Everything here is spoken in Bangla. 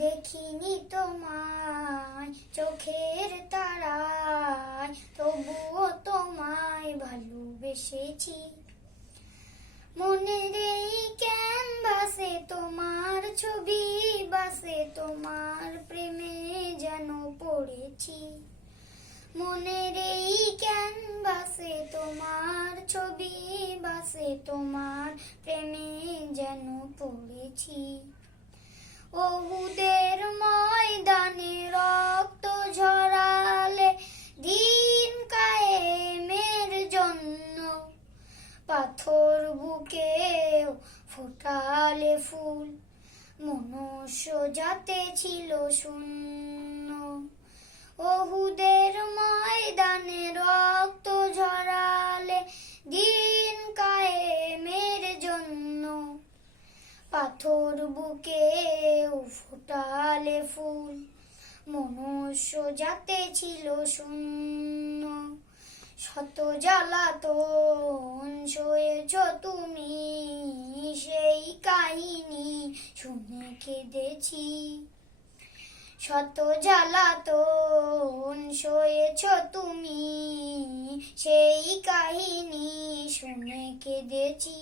দেখিনি তোমায় চোখের তারায়, তবুও তোমায় ভালোবেসেছি। মনের এই ক্যানভাসে তোমার ছবি বাসে, তোমার প্রেমে যেন পড়েছি। মনের এই ক্যানভাসে তোমার ছবি বাসে, তোমার প্রেমে যেন পড়েছি। ওহুদের ময়দানে রক্ত ঝরালে দিন কায়েমের জন্য, পাথর বুকেও ফোটালে ফুল, মনুষ্য জাতে ছিল শূন্য। ওহুদের ময়দানে রক্ত ঝরালে দিন কায়েমের জন্য, পাথর বুকেও ফোটালে ফুল, মনুষ্য জাতে ছিল শূন্য। শত জ্বালাতন সয়েছ তুমি, সেই কাহিনী শুনে কেঁদেছি। শত জ্বালাতন সয়েছ তুমি, সেই কাহিনী শুনে কেঁদেছি।